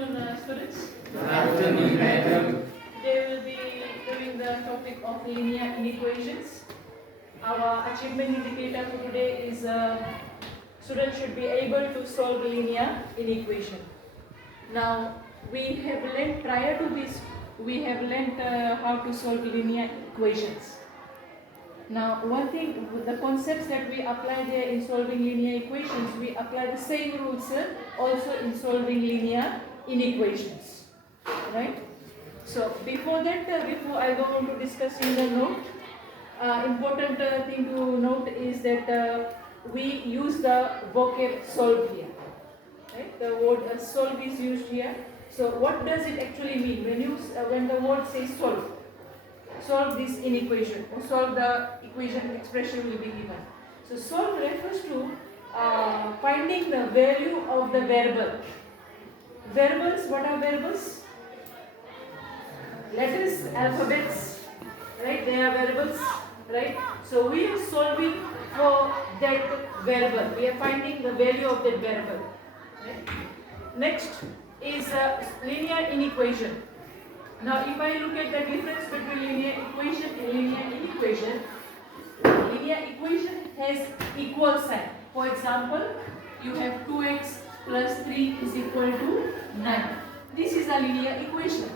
afternoon, students. Good afternoon, madam. They will be doing the topic of linear inequations. Our achievement indicator for today is students should be able to solve linear inequation. Now, we have learned prior to this, we have learned how to solve linear equations. Now, one thing, the concepts that we apply there in solving linear equations, we apply the same rules also in solving linear inequations, right? So, before that, before I go on to discussing the note, important thing to note is that we use the vocab solve here, right? The word solve is used here. So, what does it actually mean when the word says solve? Solve this inequation or solve the equation expression will be given. So solve refers to finding the value of the variable. Variables, what are variables? Letters, alphabets, right? They are variables, right? So we are solving for that variable. We are finding the value of that variable. Right? Next is linear inequation. Now, if I look at the difference between linear equation and linear inequation, linear equation has equal sign. For example, you have 2x plus 3 is equal to 9. This is a linear equation.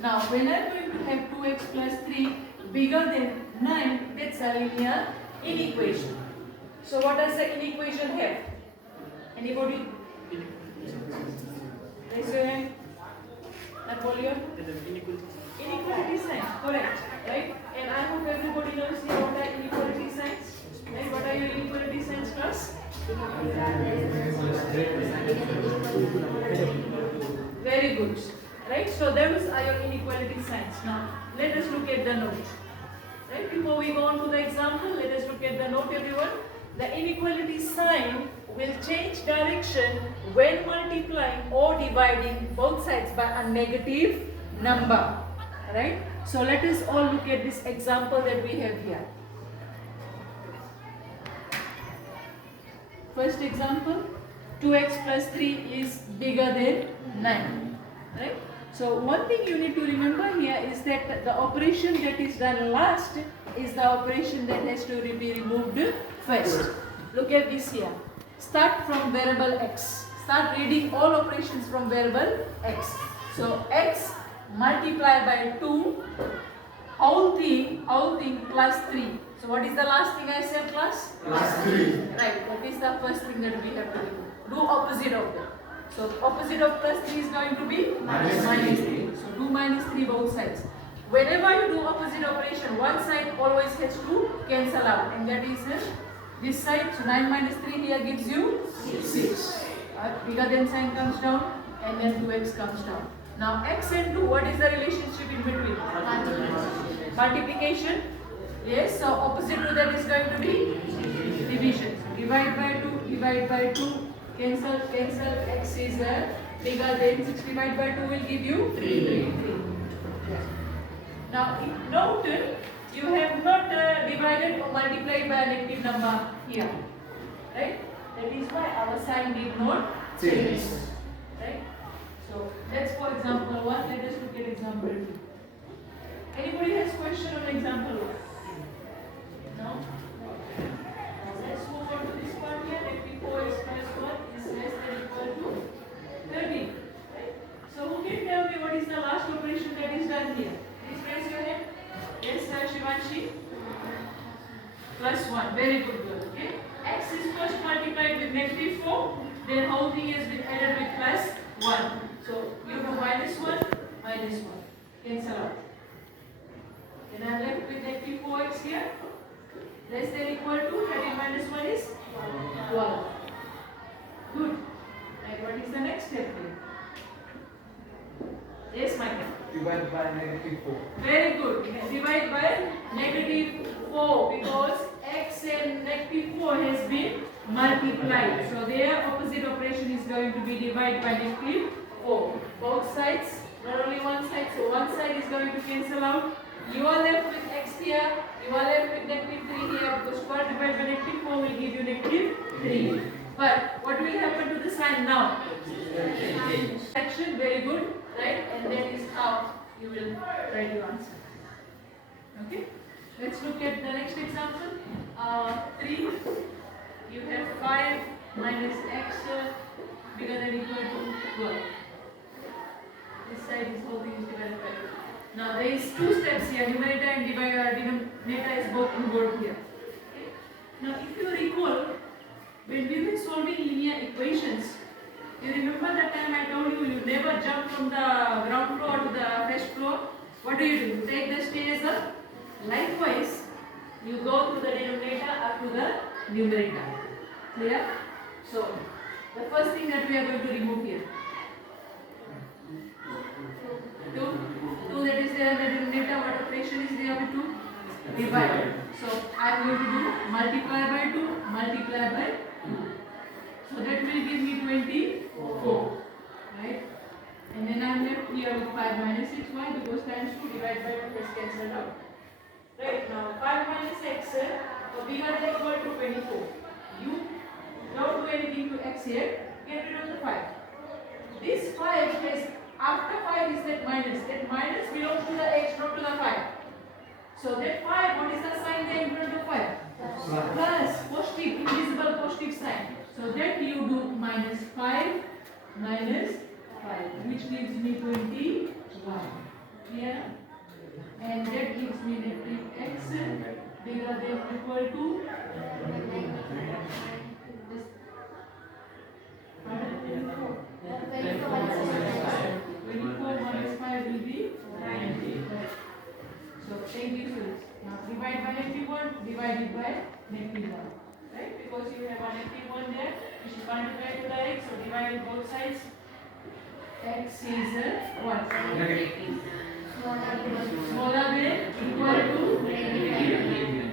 Now, when I am going to have 2x plus 3 bigger than 9, that's a linear inequation. So, what does the inequation have? Anybody? Raise your hand. Napoleon? Inequality signs, correct, right? And I hope everybody knows here what are inequality signs. Right? What are your inequality signs, class? Very good. Right? So those are your inequality signs. Now let us look at the note. Right? Before we go on to the example, let us look at the note, everyone. The inequality sign will change direction when multiplying or dividing both sides by a negative number. Right? So let us all look at this example that we have here. First example, 2x plus 3 is bigger than 9. Right? So one thing you need to remember here is that the operation that is done last is the operation that has to be removed first. Look at this here. Start from variable x. Start reading all operations from variable x. So x multiplied by 2, whole thing plus 3. So what is the last thing I said, class? Plus 3. Right, that is the first thing that we have to do. Do opposite of that. So opposite of plus 3 is going to be minus 3. So do minus 3 both sides. Whenever you do opposite operation, one side always has to cancel out, and that is this side. So 9 minus 3 here gives you 6. Bigger than sign comes down, and then 2x comes down. Now x and 2, what is the relationship in between? Multiplication. Yes, so opposite to that is going to be division. So divide by 2, cancel, x is bigger than 6 divided by 2 will give you 3. Now in note, you have not divided or multiplied by a negative number here, right? That is why our sign did not change, right? So that's for example 1. Let us look at example 2. Anybody has question on example 1? No? Let's move on to this part here. Negative 4x plus 1 is less than equal to 13. Right? So who can tell me what is the last operation that is done here? Please raise your hand. Yes, Shivanshi. Plus 1. Very good, girl. Okay. X is first multiplied with negative 4. Then whole thing has been added with plus 1. So you have minus 1, minus 1. Cancel out. Then I am left with negative 4x here. Less than equal to 13 minus 1 is 12. Good. And what is the next step here? Yes, Michael. Divide by negative 4. Very good. Divide by negative 4 because x and negative 4 has been multiplied. So their opposite operation is going to be divide by negative 4. Both sides, not only one side. So one side is going to cancel out. You are left with x here. You are left with negative 3 here because 12 divided by negative 4 will give you negative 3. But what will happen to the sign now? you will write your answer. Okay? Let's look at the next example. 3. You have 5 minus x bigger than equal to 12. This side is whole thing is divided by 2. Now there is 2 steps here. Numerator and denominator is both involved here. Okay? Now if you recall, when we were solving linear equations, you remember that time I told you you never jump from the ground floor to the first floor. What do? You take the stairs up. Likewise, you go to the denominator up to the numerator. Clear? So, the first thing that we are going to remove here. 2 that is there in the denominator. What operation is there with 2? Divide. So, I am going to do multiply by 2, multiply by 2. So, that will give me 24. Right? And then I am left here with 5 minus 6. Why? Because times 2 divided by 2 is cancelled out. Right, now 5 minus x bigger than equal to 24. You don't do anything to x here, get rid of the 5. This 5 is, after 5 is that minus belongs to the x, not to the 5. So that 5, what is the sign there in front of 5? Plus, positive, invisible positive sign. So that you do minus 5, which gives me 21. Clear? And that gives me negative x bigger than equal to 24 minus 5 will be 90. So take this rules. Now divide by negative 1, divide it by negative 1. Right? Because you have a negative 1 there, you should multiply to the x, so divide it both sides. X is what? Negative. Smaller than equal to negative 9.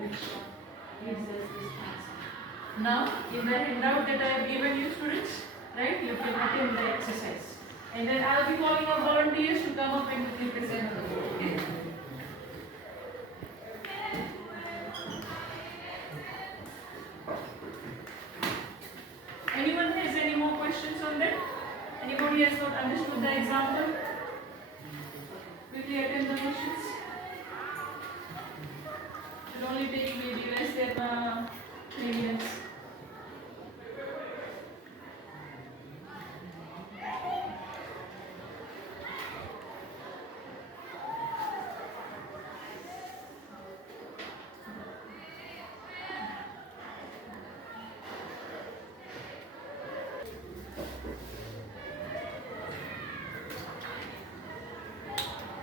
Which gives us this answer. Now, in the handout that I have given you students, right, you can attempt the exercise. And then I will be calling on volunteers to come up and quickly present on the board. Okay? Anyone has any more questions on that? Anybody has not understood the example? Quickly attempt the questions. Should only take maybe less than 3 minutes.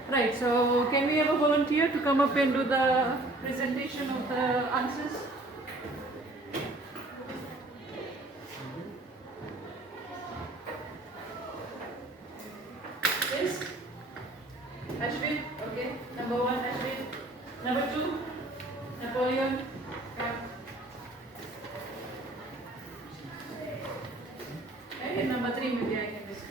Right, so can we have a volunteer to come up and do the presentation of the answers? Yes? Ashwini, okay. Number 1, Ashwini. Number 2, Napoleon. Come. And number 3, maybe I can discuss.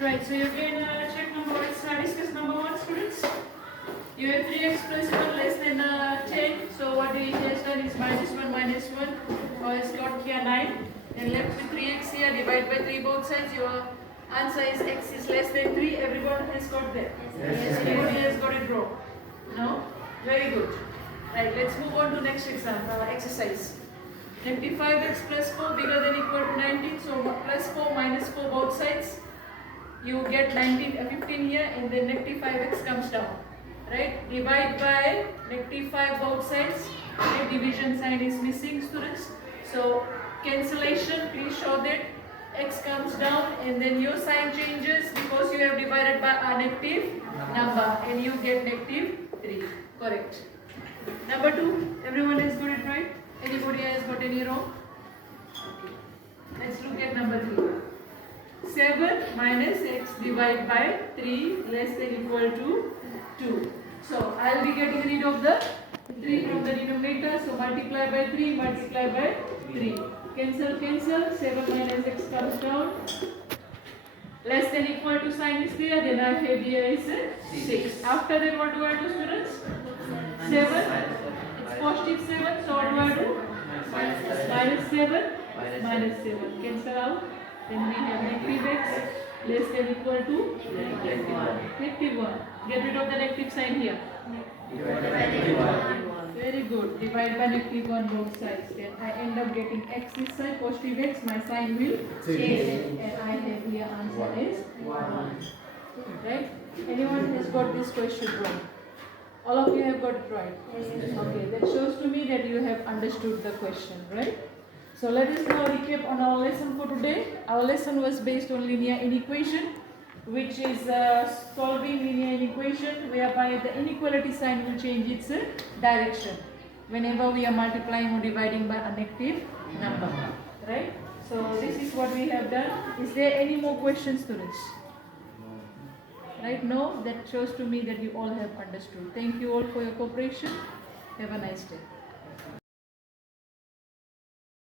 Right, so you can check number 1, discuss number 1, students. You have 3x plus 1 less than 10. So what he has done is minus 1, or it's got here 9. And left with 3x here, divide by 3 both sides. Your answer is x is less than 3. Everyone has got that. Yes. Everybody has got it wrong. No? Very good. Right, let's move on to next example, exercise. Negative 5x plus 4 bigger than equal to 19. So plus 4 minus 4 both sides. You get 15 here, and then negative 5x comes down. right? Divide by negative 5 both sides. Right? Division sign is missing, students. So cancellation, please show that x comes down and then your sign changes because you have divided by a negative number and you get negative 3. Correct. Number 2, everyone has got it right? Anybody has got any wrong? Okay. Let's look at number 3. 7 minus x divided by 3 less than equal to 2. So I'll be getting rid of the 3 from the denominator. So multiply by 3, multiply by 3. Cancel, cancel. 7 minus x comes down. Less than equal to sign is there. Then I have here is 6. After that, what do I do, students? 7. It's positive 7. So what do I do? Minus 7. Minus 7. Cancel out. Then we have negative x less than equal to negative 1. Get rid of the negative sign here. Very good. Divide by negative 1 both sides. Then I end up getting x this side, positive x. My sign will change. And I have here answer is 1. Right? Anyone has got this question wrong? All of you have got it right? Okay. That shows to me that you have understood the question, right? So let us now recap on our lesson for today. Our lesson was based on linear inequation, which is solving linear inequation whereby the inequality sign will change its direction whenever we are multiplying or dividing by a negative number. Right? So this is what we have done. Is there any more questions, students? Right? No? That shows to me that you all have understood. Thank you all for your cooperation. Have a nice day.